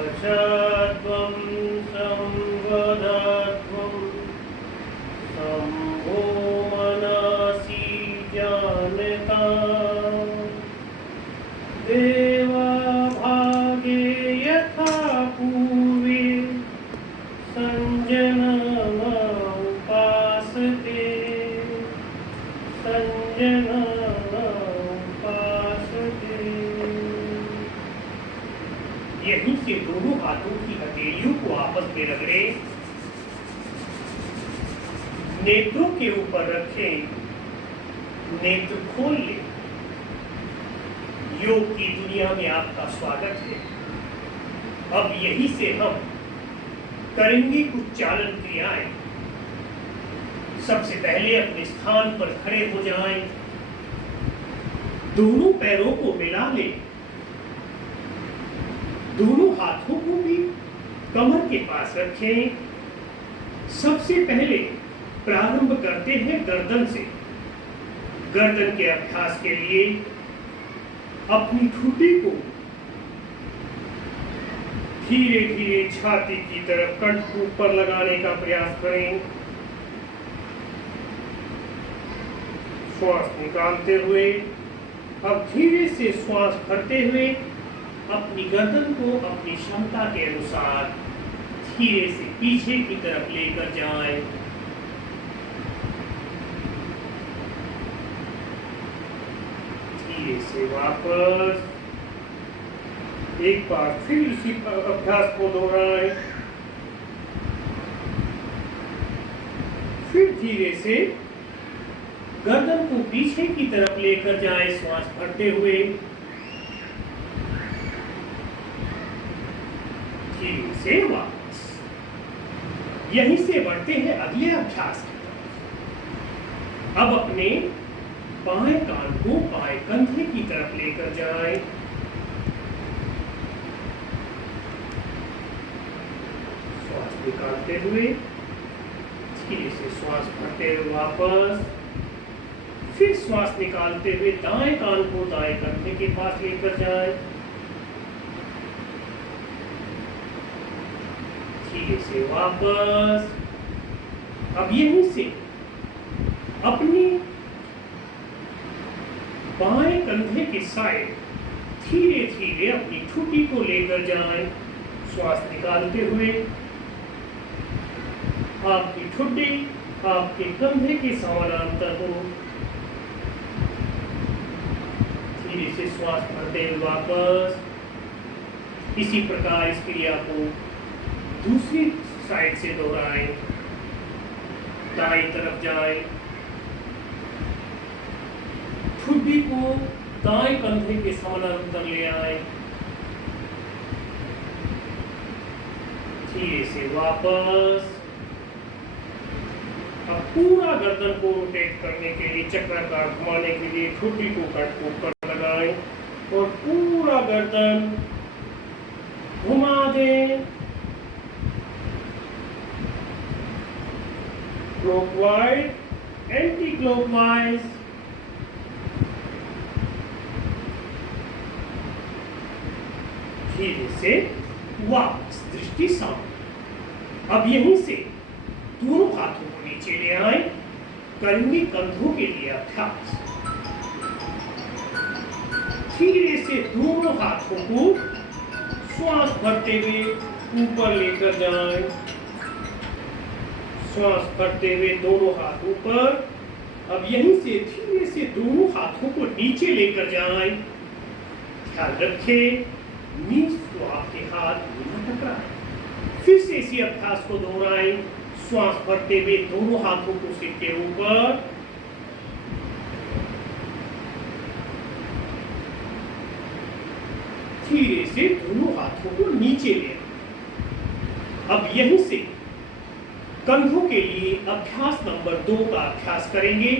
संवशत्वं संवदत्वं शम्भो मनसि जानता देवाभागे यथा पूर्वे संजनम उपासते संजनम उपासते। यहीं से दोनों हाथों की हथेलियों को आपस में रगड़े, नेत्रों के ऊपर रखें, नेत्र खोल ले। योग की दुनिया में आपका स्वागत है। अब यहीं से हम करेंगे कुछ चालन क्रियाएं। सबसे पहले अपने स्थान पर खड़े हो जाएं, दोनों पैरों को मिला लें, दोनों हाथों को भी कमर के पास रखें। सबसे पहले प्रारंभ करते हैं गर्दन से। गर्दन के अभ्यास के लिए अपनी ठुड्डी को धीरे धीरे छाती की तरफ कंठ ऊपर लगाने का प्रयास करें। श्वास निकालते हुए अब धीरे से श्वास भरते हुए अपनी गर्दन को अपनी क्षमता के अनुसार धीरे से पीछे की तरफ लेकर जाएं। धीरे से वापस एक बार फिर इसी अभ्यास को दोहराएं। फिर धीरे से गर्दन को पीछे की तरफ लेकर जाएं, श्वास भरते हुए। धीरे से वापस। यहीं से बढ़ते हैं अगले अभ्यास की तरफ। अब अपने बाएं कान को बाएं कंधे की तरफ लेकर जाएं। श्वास निकालते हुए धीरे से श्वास भरते हुए वापस। फिर श्वास निकालते हुए दाएं कान को दाएं कंधे के पास लेकर जाएं। धीरे से वापस। अब यहीं से अपनी बाएं कंधे के साइड धीरे धीरे अपनी ठुड्डी को लेकर जाएं। श्वास निकालते हुए आपकी ठुड्डी आपके कंधे के समानांतर हो। धीरे से श्वास भरते हुए वापस। इसी प्रकार इस क्रिया को दूसरी साइड से दोहराएं। दाईं तरफ जाएं, ठुड्डी को दाएं कंधे के समानांतर ले आए। धीरे से वापस। अब पूरा गर्दन को रोटेट करने के लिए, चक्राकार घुमाने के लिए ठुड्डी को कंठ को ऊपर लगाएं और पूरा गर्दन घुमा दें। Clockwise, anti clockwise. धीरे से वापस, दृष्टि सामने। अब यहीं से दोनों हाथों को नीचे ले आए, करेंगे कंधों के लिए अभ्यास। धीरे से दोनों हाथों को श्वास भरते हुए ऊपर लेकर जाएं। श्वास भरते हुए दोनों हाथ ऊपर। अब यहीं से धीरे से दोनों हाथों को नीचे लेकर जाएं। ध्यान रखें नीज को आपके हाथ से इसी अभ्यास को दोहराएं। श्वास भरते हुए दोनों हाथों को सिर के ऊपर, धीरे से दोनों हाथों को नीचे ले। अब यहीं से कंधों के लिए अभ्यास नंबर 2 का अभ्यास करेंगे।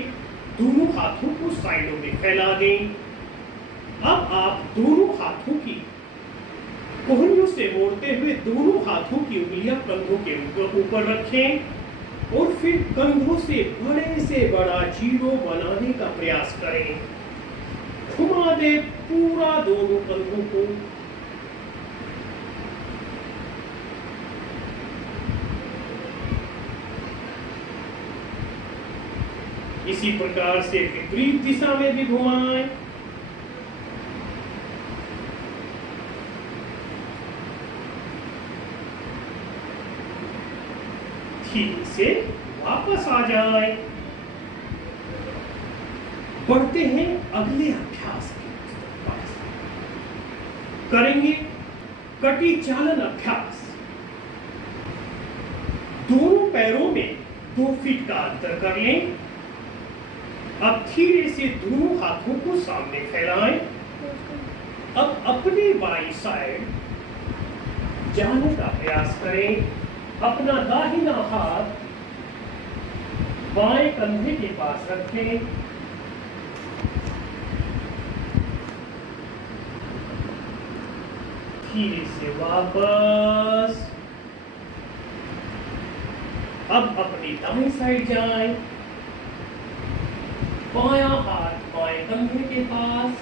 दोनों हाथों को साइडों में फैला दें। अब आप दोनों हाथों की कोहनियों से मोड़ते हुए दोनों हाथों की उंगलियां कंधों के ऊपर रखें और फिर कंधों से बड़ा जीरो बनाने का प्रयास करें। घुमा दे पूरा दोनों कंधों को। इसी प्रकार से विपरीत दिशा में भी घुमाएं। ठीक से वापस आ जाएं। बढ़ते हैं अगले अभ्यास के पास। करेंगे कटी चालन अभ्यास। दोनों पैरों में 2 फीट का अंतर कर लें। अब धीरे से दोनों हाथों को सामने फैलाएं। अब अपनी बाईं साइड जाने का प्रयास करें। अपना दाहिना हाथ बाएं कंधे के पास रखें। धीरे से वापस। अब अपनी दाईं साइड जाएं। बायां हाथ बाएं कंधे के पास।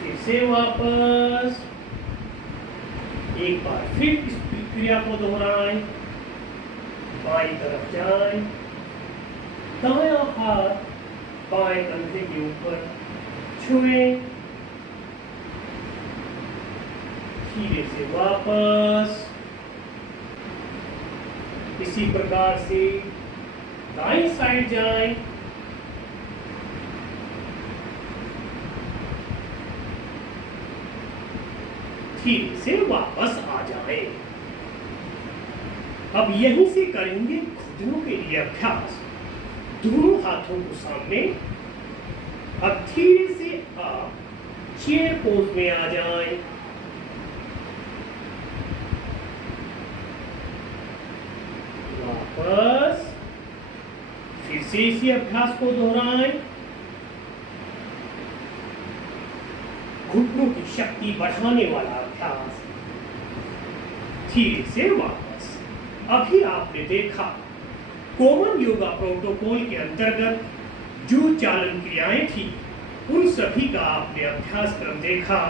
फिर से वापस। एक बार फिर इस क्रिया को दोहराएं। बाईं तरफ जाएं। दायां हाथ बाएं कंधे के ऊपर छुएं। धीरे से वापस। इसी प्रकार से दाईं साइड जाएं। धीरे से वापस आ जाएं। अब यहीं से करेंगे घुटनों के लिए अभ्यास। दोनों हाथों को सामने। अब धीरे से आप चेयर पोज में आ जाएं। वापस। फिर से इसी अभ्यास को दोहराएं। घुटनों की शक्ति बढ़ाने वाला अभ्यास। धीरे से वापस। अभी आपने देखा कॉमन योगा प्रोटोकॉल के अंतर्गत जो चालन क्रियाएं थी उन सभी का आपने अभ्यास क्रम देखा।